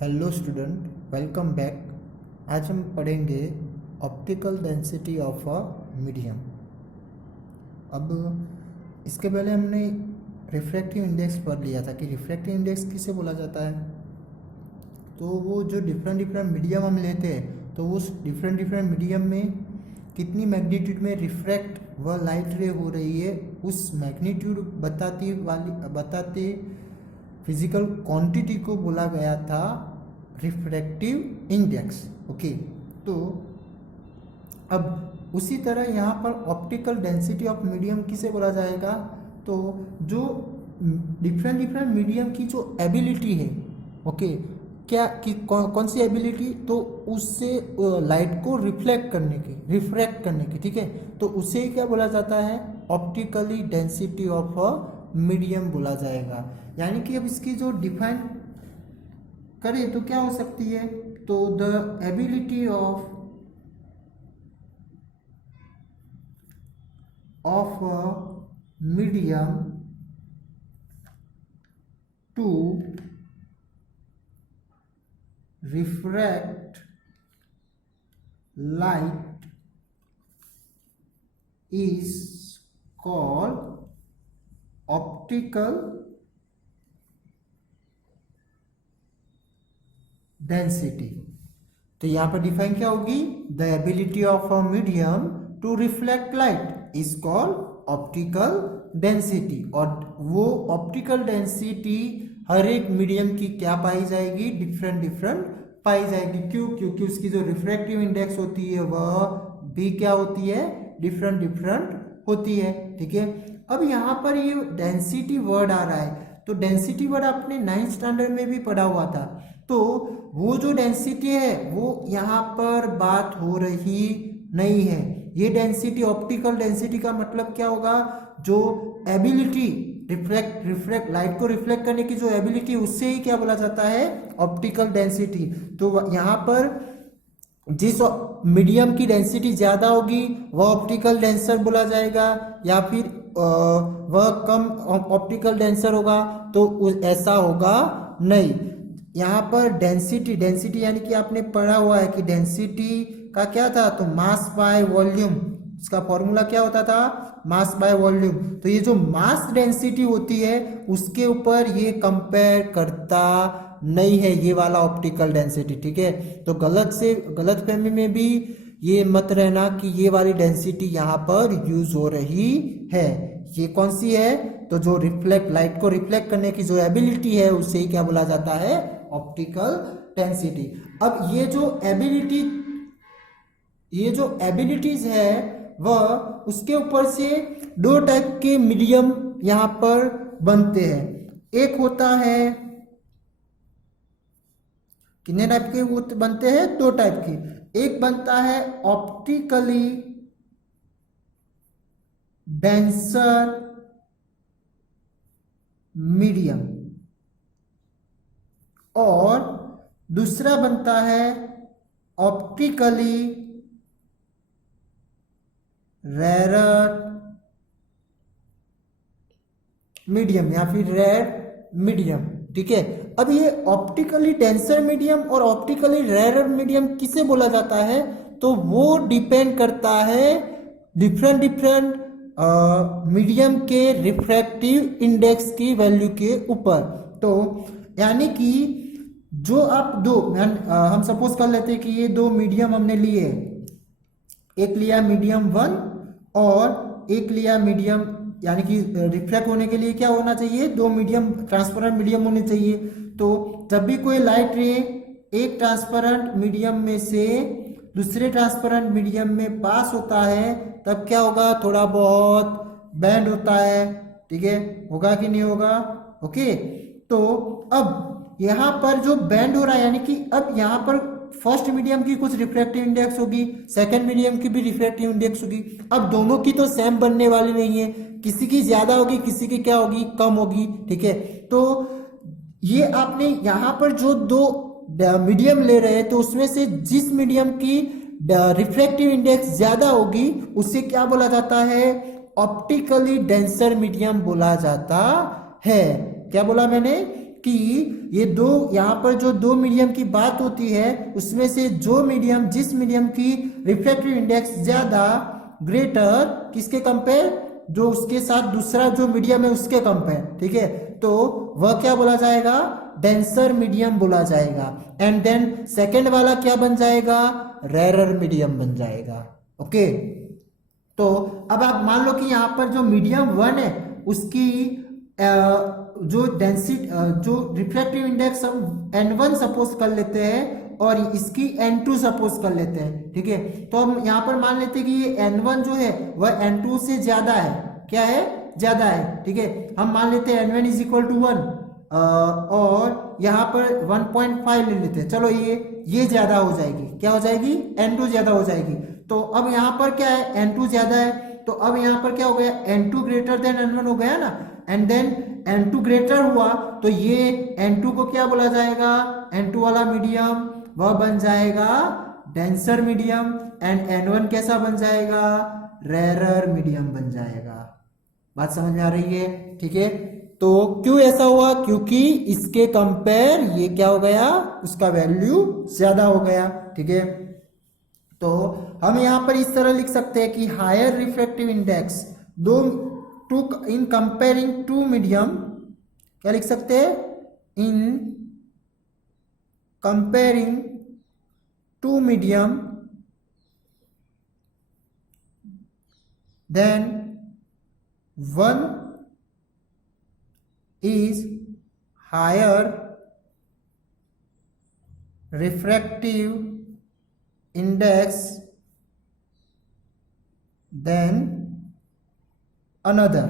Hello student, welcome back. आज हम पढ़ेंगे optical density of a medium. अब इसके पहले हमने रिफ्रैक्टिव इंडेक्स पढ़ लिया था कि रिफ्रैक्टिव इंडेक्स किसे बोला जाता है। तो वो जो डिफरेंट डिफरेंट मीडियम हम लेते हैं तो उस डिफरेंट डिफरेंट मीडियम में कितनी मैग्नीट्यूड में रिफ्रैक्ट व लाइट रे हो रही है, उस मैग्नीट्यूड बताते फिजिकल क्वांटिटी को बोला गया था रिफ्रैक्टिव इंडेक्स। ओके, तो अब उसी तरह यहाँ पर ऑप्टिकल डेंसिटी ऑफ मीडियम किसे बोला जाएगा। तो जो डिफरेंट डिफरेंट मीडियम की जो एबिलिटी है, ओके, कौन सी एबिलिटी, तो उससे लाइट को रिफ्रैक्ट करने की, ठीक है, तो उसे क्या बोला जाता है, optically density of a medium बोला जाएगा। यानी कि अब इसकी जो डिफाइन करें तो क्या हो सकती है, तो the ability of a medium to refract light is called optical density। तो यहां पर डिफाइन क्या होगी, the ability of a medium to reflect light is called optical density. और वो ऑप्टिकल डेंसिटी हर एक मीडियम की क्या पाई जाएगी, डिफरेंट डिफरेंट पाई जाएगी। क्यों? क्योंकि उसकी जो रिफ्रैक्टिव इंडेक्स होती है वह भी क्या होती है, डिफरेंट डिफरेंट होती है। ठीक है, अब यहाँ पर ये डेंसिटी वर्ड आ रहा है, तो डेंसिटी वर्ड आपने 9th स्टैंडर्ड में भी पढ़ा हुआ था। तो वो जो डेंसिटी है वो यहाँ पर बात हो रही नहीं है। ये डेंसिटी, ऑप्टिकल डेंसिटी का मतलब क्या होगा, जो एबिलिटी रिफ्लेक्ट लाइट को रिफ्लेक्ट करने की जो एबिलिटी, उससे ही क्या बोला जाता है, ऑप्टिकल डेंसिटी। तो यहाँ पर जिस मीडियम की डेंसिटी ज्यादा होगी वह ऑप्टिकल डेंसर बोला जाएगा, या फिर वह कम ऑप्टिकल डेंसर होगा तो ऐसा होगा नहीं। यहाँ पर डेंसिटी यानी कि आपने पढ़ा हुआ है कि डेंसिटी का क्या था, तो मास बाय वॉल्यूम, इसका फॉर्मूला क्या होता था, मास बाय वॉल्यूम। तो ये जो मास डेंसिटी होती है उसके ऊपर ये कंपेयर करता नहीं है, ये वाला ऑप्टिकल डेंसिटी। ठीक है, तो गलत फहमी में भी ये मत रहना कि ये वाली डेंसिटी यहाँ पर यूज हो रही है। ये कौन सी है, तो जो लाइट को रिफ्लेक्ट करने की जो एबिलिटी है उसे ही क्या बोला जाता है, ऑप्टिकल डेंसिटी। अब ये जो एबिलिटीज है वह उसके ऊपर से दो टाइप के मीडियम यहां पर बनते हैं। एक होता है, कितने टाइप के वो बनते हैं, दो टाइप के। एक बनता है ऑप्टिकली डेंसर मीडियम, और दूसरा बनता है ऑप्टिकली रेयर मीडियम या फिर रेयर मीडियम। ठीक है, अब ये ऑप्टिकली डेंसर मीडियम और ऑप्टिकली रेयर मीडियम किसे बोला जाता है, तो वो डिपेंड करता है डिफरेंट मीडियम के रिफ्रैक्टिव इंडेक्स की वैल्यू के ऊपर। तो यानी कि जो आप हम सपोज कर लेते हैं कि ये दो मीडियम हमने लिए, एक लिया मीडियम 1 और एक लिया मीडियम, यानी कि रिफ्रैक्ट होने के लिए क्या होना चाहिए, दो मीडियम, ट्रांसपेरेंट मीडियम होने चाहिए। तो जब भी कोई लाइट रे एक ट्रांसपेरेंट मीडियम में से दूसरे ट्रांसपेरेंट मीडियम में पास होता है तब क्या होगा, थोड़ा बहुत बैंड होता है। ठीक है, होगा कि नहीं होगा, ओके। तो अब यहाँ पर जो बैंड हो रहा है, यानी कि अब यहाँ पर फर्स्ट मीडियम की कुछ रिफ्रैक्टिव इंडेक्स होगी, सेकंड मीडियम की भी रिफ्रैक्टिव इंडेक्स होगी। अब दोनों की तो सेम बनने वाली नहीं है, किसी की ज्यादा होगी, किसी की क्या होगी, कम होगी। ठीक है, तो ये आपने यहाँ पर जो दो मीडियम ले रहे हैं तो उसमें से जिस मीडियम की रिफ्रैक्टिव इंडेक्स ज्यादा होगी उसे क्या बोला जाता है, ऑप्टिकली डेंसर मीडियम बोला जाता है। क्या बोला मैंने कि ये दो, यहाँ पर जो दो मीडियम की बात होती है उसमें से जो मीडियम, जिस मीडियम की रिफ्रैक्टिव इंडेक्स ज्यादा, ग्रेटर किसके कंपेयर, जो उसके साथ दूसरा जो मीडियम है उसके कंपेयर, ठीक है, तो वह क्या बोला जाएगा, डेंसर मीडियम बोला जाएगा। एंड देन सेकेंड वाला क्या बन जाएगा, रेरर मीडियम बन जाएगा। ओके, तो अब आप मान लो कि यहाँ पर जो मीडियम वन है उसकी जो डेंसिटी, जो रिफ्रैक्टिव इंडेक्स हम n1 सपोज कर लेते हैं और इसकी n2 सपोज कर लेते हैं, ठीक है। तो हम यहाँ पर मान लेते हैं कि ये n1 जो है वह n2 से ज्यादा है, क्या है, ज्यादा है, ठीक है। हम मान लेते हैं n1 इज इक्वल टू 1 और यहाँ पर 1.5 ले लेते हैं। चलो ये ज्यादा हो जाएगी, क्या हो जाएगी, n2 ज्यादा हो जाएगी। तो अब यहाँ पर क्या है, n2 ज्यादा है, तो अब यहाँ पर क्या हो गया, n2 ग्रेटर देन n1 हो गया ना। एंड देन n2 ग्रेटर हुआ तो ये n2 को क्या बोला जाएगा, n2 वाला मीडियम वह बन जाएगा डेंसर मीडियम, एंड n1 कैसा बन जाएगा, रेरर मीडियम बन जाएगा। बात समझ में आ रही है, ठीक है। तो क्यों ऐसा हुआ, क्योंकि इसके कंपेयर ये क्या हो गया, उसका वैल्यू ज्यादा हो गया, ठीक है। तो हम यहां पर इस तरह लिख सकते हैं कि हायर रिफ्रैक्टिव इंडेक्स दो two in comparing two medium, क्या लिख सकते हैं, in comparing two medium then one is higher refractive index than another,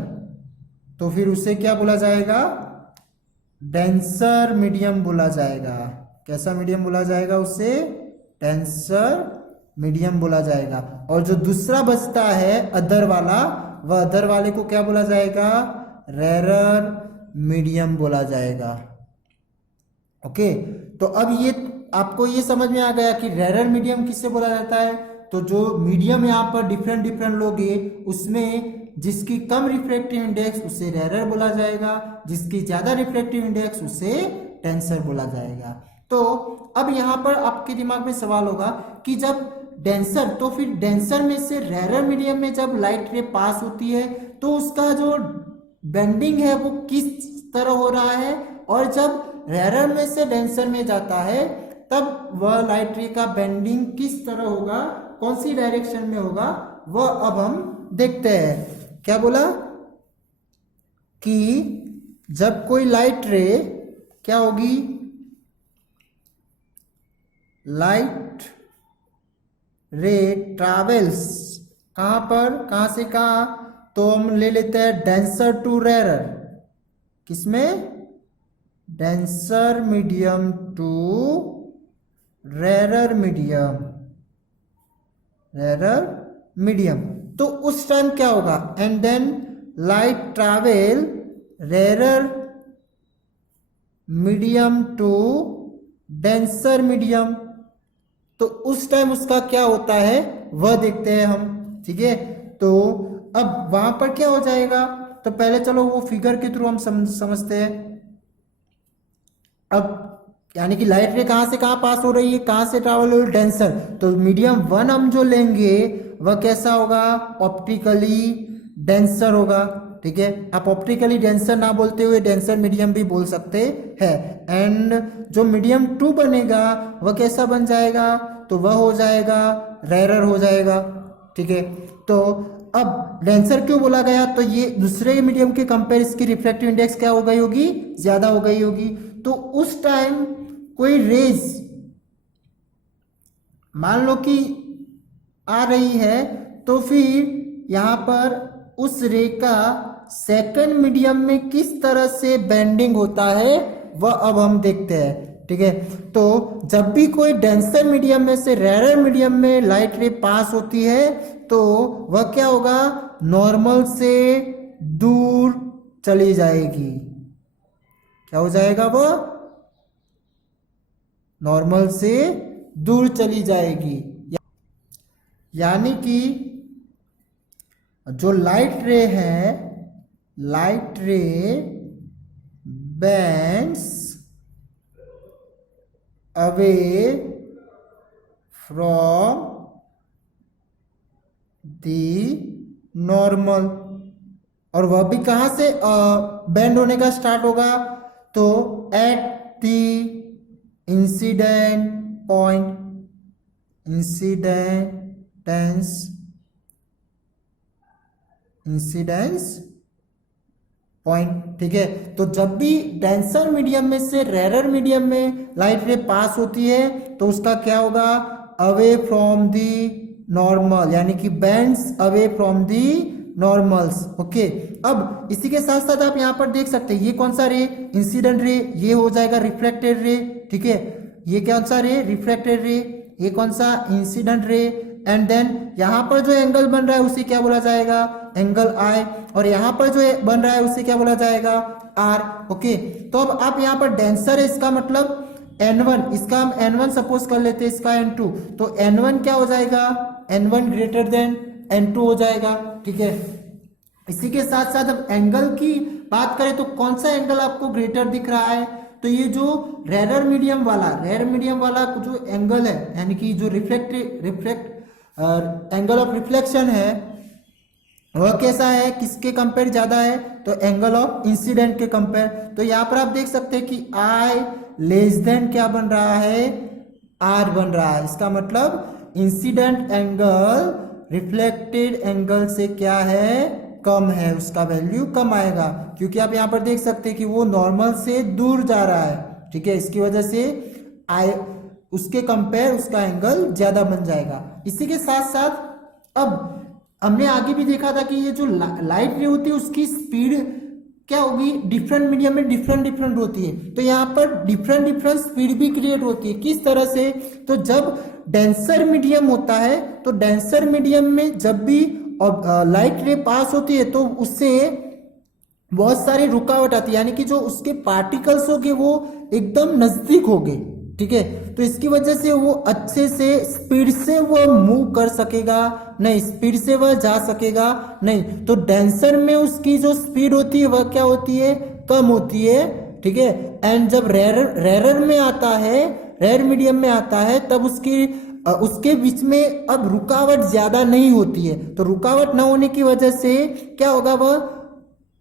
तो फिर उसे क्या बोला जाएगा, डेंसर मीडियम बोला जाएगा। कैसा मीडियम बोला जाएगा, उसे डेंसर मीडियम बोला जाएगा। और जो दूसरा बचता है अदर वाला, वह अदर वाले को क्या बोला जाएगा, रेरर मीडियम बोला जाएगा। ओके, तो अब ये आपको ये समझ में आ गया कि रेरर मीडियम किससे बोला जाता है। तो जो मीडियम यहाँ पर डिफरेंट लोगे उसमें जिसकी कम रिफ्रैक्टिव इंडेक्स उसे रेरर बोला जाएगा, जिसकी ज्यादा रिफ्रैक्टिव इंडेक्स उसे डेंसर बोला जाएगा। तो अब यहाँ पर आपके दिमाग में सवाल होगा कि जब डेंसर, तो फिर डेंसर में से रेरर मीडियम में जब लाइट रे पास होती है तो उसका जो बेंडिंग है वो किस तरह हो रहा है, और जब रेरर में से डेंसर में जाता है तब वह लाइट रे का बेंडिंग किस तरह होगा, कौन सी डायरेक्शन में होगा, वह अब हम देखते हैं। क्या बोला कि जब कोई लाइट रे क्या होगी, लाइट रे ट्रैवल्स कहां पर, कहां से कहां, तो हम ले लेते हैं डेंसर टू रेरर, किसमें, denser medium to rarer medium, rarer medium. तो उस टाइम क्या होगा, and then light travel rarer medium to denser medium, तो उस टाइम उसका क्या होता है वह देखते हैं हम, ठीक है। तो अब वहां पर क्या हो जाएगा, तो पहले चलो वो फिगर के थ्रू हम समझते हैं। अब यानी कि लाइट रे कहां से कहां पास हो रही है, कहां से ट्रैवल हो रही है, डेंसर, तो मीडियम वन हम जो लेंगे वह कैसा होगा, ऑप्टिकली डेंसर होगा, ठीक है। आप ऑप्टिकली डेंसर ना बोलते हुए डेंसर मीडियम भी बोल सकते हैं। एंड जो मीडियम टू बनेगा वह कैसा बन जाएगा, तो वह हो जाएगा रेरर हो जाएगा, ठीक है। तो अब डेंसर क्यों बोला गया, तो ये दूसरे मीडियम के कंपेयर इसकी रिफ्रैक्टिव इंडेक्स क्या हो गई होगी, ज्यादा हो गई होगी। तो उस टाइम कोई रेज मान लो कि आ रही है, तो फिर यहां पर उस रे का सेकंड मीडियम में किस तरह से बेंडिंग होता है वह अब हम देखते हैं, ठीक है। तो जब भी कोई डेंसर मीडियम में से रेरर मीडियम में लाइट रे पास होती है तो वह क्या होगा, नॉर्मल से दूर चली जाएगी, क्या हो जाएगा, वह नॉर्मल से दूर चली जाएगी। यानी कि जो लाइट रे है, light ray bends away from the normal, और वह भी कहां से बेंड होने का स्टार्ट होगा, तो at the incident point, incidence point. ठीक है, तो जब भी डेंसर मीडियम में से रेरर मीडियम में लाइट रे पास होती है तो उसका क्या होगा, अवे फ्रॉम दी नॉर्मल, यानी कि bends away from the normals. Okay, अब इसी के साथ साथ आप यहां पर देख सकते हैं ये कौन सा रे, इंसिडेंट रे, ये हो जाएगा रिफ्लेक्टेड रे। ठीक है, ये कौन सा रे, रिफ्लेक्टेड रे, ये कौन सा, इंसिडेंट रे। एंड देन यहां पर जो एंगल बन रहा है उसे क्या बोला जाएगा, एंगल आई, और यहां पर जो बन रहा है उसे क्या बोला जाएगा, आर। ओके, तो अब आप यहां पर डेंसर है, इसका मतलब N1, इसका हम N1 सपोज कर लेते हैं, इसका N2, तो N1 क्या हो जाएगा, N1 ग्रेटर देन N2 हो जाएगा। ठीक है, इसी के साथ साथ अब एंगल की बात करें तो कौन सा एंगल आपको ग्रेटर दिख रहा है, तो ये जो रेयर मीडियम वाला जो एंगल है, यानी कि जो रिफ्लेक्ट एंगल ऑफ रिफ्लेक्शन है वह कैसा है, किसके कंपेयर ज्यादा है, तो एंगल ऑफ इंसिडेंट के कंपेयर। तो यहां पर आप देख सकते हैं कि आई लेस देन क्या बन रहा है, आर बन रहा है। इसका मतलब इंसिडेंट एंगल रिफ्लेक्टेड एंगल से क्या है, कम है, उसका वैल्यू कम आएगा, क्योंकि आप यहां पर देख सकते हैं कि वो नॉर्मल से दूर जा रहा है। ठीक है, इसकी वजह से आई उसके कंपेयर उसका एंगल ज्यादा बन जाएगा। इसी के साथ साथ अब हमने आगे भी देखा था कि ये जो लाइट रे होती है उसकी स्पीड क्या होगी, डिफरेंट मीडियम में डिफरेंट होती है, तो यहाँ पर डिफरेंट स्पीड भी क्रिएट होती है। किस तरह से, तो जब डेंसर मीडियम होता है तो डेंसर मीडियम में जब भी लाइट रे पास होती है तो उससे बहुत सारी रुकावट आती है, यानी कि जो उसके पार्टिकल्स होंगे वो एकदम नजदीक होंगे। ठीक है, तो इसकी वजह से वो अच्छे से स्पीड से वो मूव कर सकेगा नहीं, स्पीड से वह जा सकेगा नहीं, तो डेंसर में उसकी जो स्पीड होती है वह क्या होती है, कम होती है। ठीक है, एंड जब रेरर में आता है, रेयर मीडियम में आता है, तब उसके बीच में अब रुकावट ज्यादा नहीं होती है, तो रुकावट न होने की वजह से क्या होगा, वह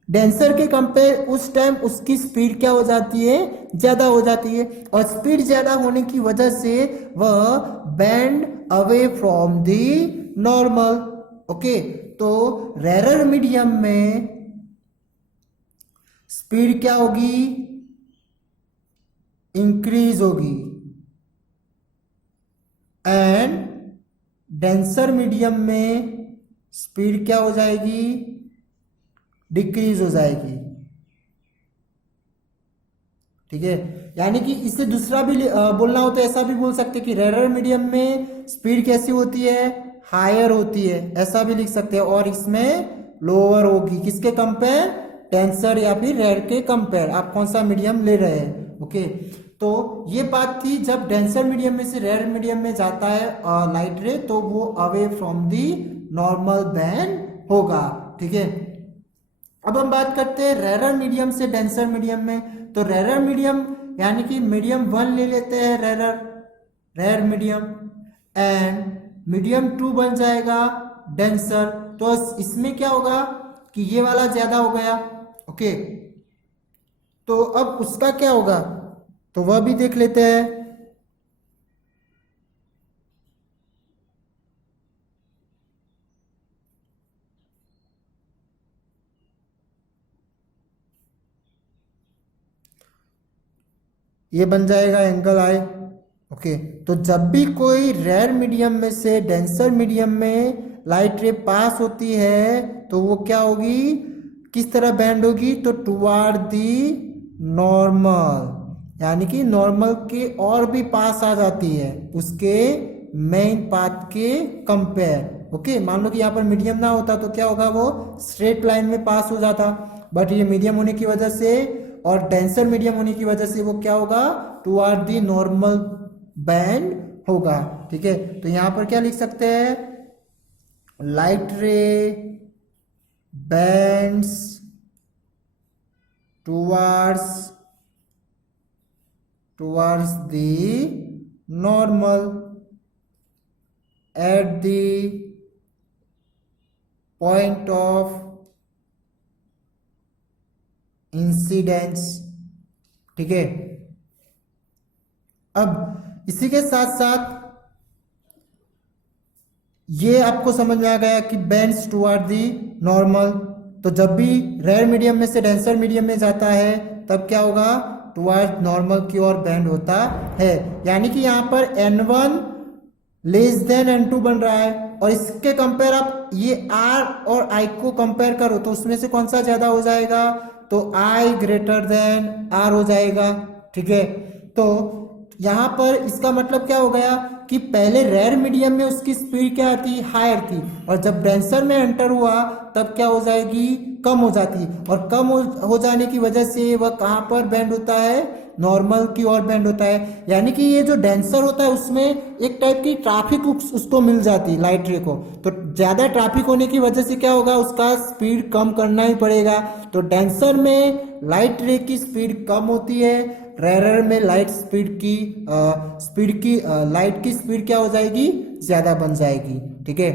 डेंसर के कंपेयर उस टाइम उसकी स्पीड क्या हो जाती है, ज्यादा हो जाती है, और स्पीड ज्यादा होने की वजह से वह bend away from the normal. Okay, तो रेरर मीडियम में स्पीड क्या होगी, इंक्रीज होगी, एंड डेंसर मीडियम में स्पीड क्या हो जाएगी, डिक्रीज हो जाएगी। ठीक है, यानी कि इससे दूसरा भी बोलना हो तो ऐसा भी बोल सकते हैं कि रेरर मीडियम में स्पीड कैसी होती है, हायर होती है, ऐसा भी लिख सकते हैं, और इसमें लोअर होगी, किसके कंपेयर, डेंसर या फिर रेयर के कंपेयर, आप कौन सा मीडियम ले रहे हैं। ओके, तो ये बात थी, जब डेंसर मीडियम में से रेयर मीडियम में जाता है लाइट रे तो वो away from the normal band होगा। ठीक है, अब हम बात करते हैं रेरर मीडियम से डेंसर मीडियम में, तो रेरर मीडियम यानी कि मीडियम 1 ले लेते हैं, रेयर मीडियम, एंड मीडियम 2 बन जाएगा डेंसर। तो इसमें क्या होगा कि ये वाला ज्यादा हो गया। ओके, तो अब उसका क्या होगा, तो वह भी देख लेते हैं। ये बन जाएगा एंगल आई। ओके, तो जब भी कोई रेयर मीडियम में से डेंसर मीडियम में लाइट रे पास होती है तो वो क्या होगी, किस तरह बैंड होगी, तो टुवार्ड दी नॉर्मल, यानी कि नॉर्मल के और भी पास आ जाती है उसके मेन पाथ के कंपेयर। ओके, मान लो कि यहाँ पर मीडियम ना होता तो क्या होगा, वो स्ट्रेट लाइन में पास हो जाता, बट ये मीडियम होने की वजह से और डेंसर मीडियम होने की वजह से वो क्या होगा, टुवार्ड दी नॉर्मल बैंड होगा। ठीक है, तो यहां पर क्या लिख सकते हैं, लाइट रे bands towards towards the normal at the point of incidence। ठीक है, अब इसी के साथ साथ ये आपको समझ में आ गया कि बेंड्स टुवर्ड दी नॉर्मल। तो जब भी रेयर मीडियम में से डेंसर मीडियम में जाता है तब क्या होगा, टुवर्ड नॉर्मल की ओर बेंड होता है। यानी कि यहाँ पर N1 लेस देन N2 बन रहा है, और इसके कंपेयर आप ये R और I को कंपेयर करो तो उसमें से कौन सा ज्यादा हो जाएगा, तो I ग्रेटर देन R हो जाएगा। ठीक है, तो यहाँ पर इसका मतलब क्या हो गया कि पहले रेयर मीडियम में उसकी स्पीड क्या थी, हायर थी, और जब डेंसर में एंटर हुआ तब क्या हो जाएगी, कम हो जाती, और कम हो जाने की वजह से वह कहाँ पर बेंड होता है, नॉर्मल की ओर बेंड होता है। यानी कि ये जो डेंसर होता है उसमें एक टाइप की ट्रैफिक उसको मिल जाती है लाइट रे को, तो ज्यादा ट्रैफिक होने की वजह से क्या होगा, उसका स्पीड कम करना ही पड़ेगा। तो डेंसर में लाइट रे की स्पीड कम होती है, रेयर में लाइट की स्पीड क्या हो जाएगी, ज्यादा बन जाएगी। ठीक है,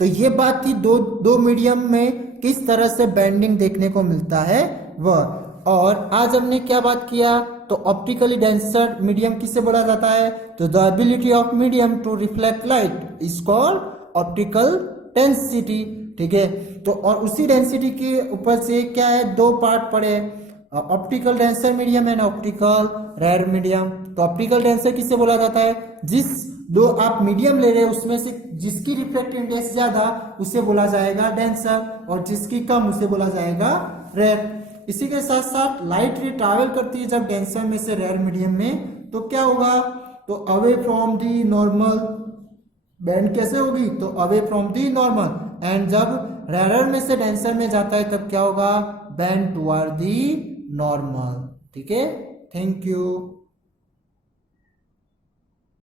तो ये बात थी दो मीडियम में किस तरह से बेंडिंग देखने को मिलता है वह। और आज हमने क्या बात किया, तो ऑप्टिकली डेंसर मीडियम किसे बोला जाता है, तो the ability of medium to reflect light is called optical density. ठीक है, तो और उसी डेंसिटी के ऊपर से क्या है, दो पार्ट पड़े, optical denser medium and optical rare medium. तो ऑप्टिकल डेंसर किसे बोला जाता है, जिस दो आप मीडियम ले रहे हैं उसमें से जिसकी रिफ्लेक्टिव इंडेक्स ज्यादा उसे बोला जाएगा डेंसर, और जिसकी कम उसे बोला जाएगा रेयर। इसी के साथ साथ लाइट रे ट्रैवल करती है जब डेंसर में से रेयर मीडियम में, तो क्या होगा, तो away from the normal, band कैसे होगी, तो away from the normal, and जब रेयर में से डेंसर में जाता है तब क्या होगा, बैंड टुवर्ड दी नॉर्मल। ठीक है, थैंक यू।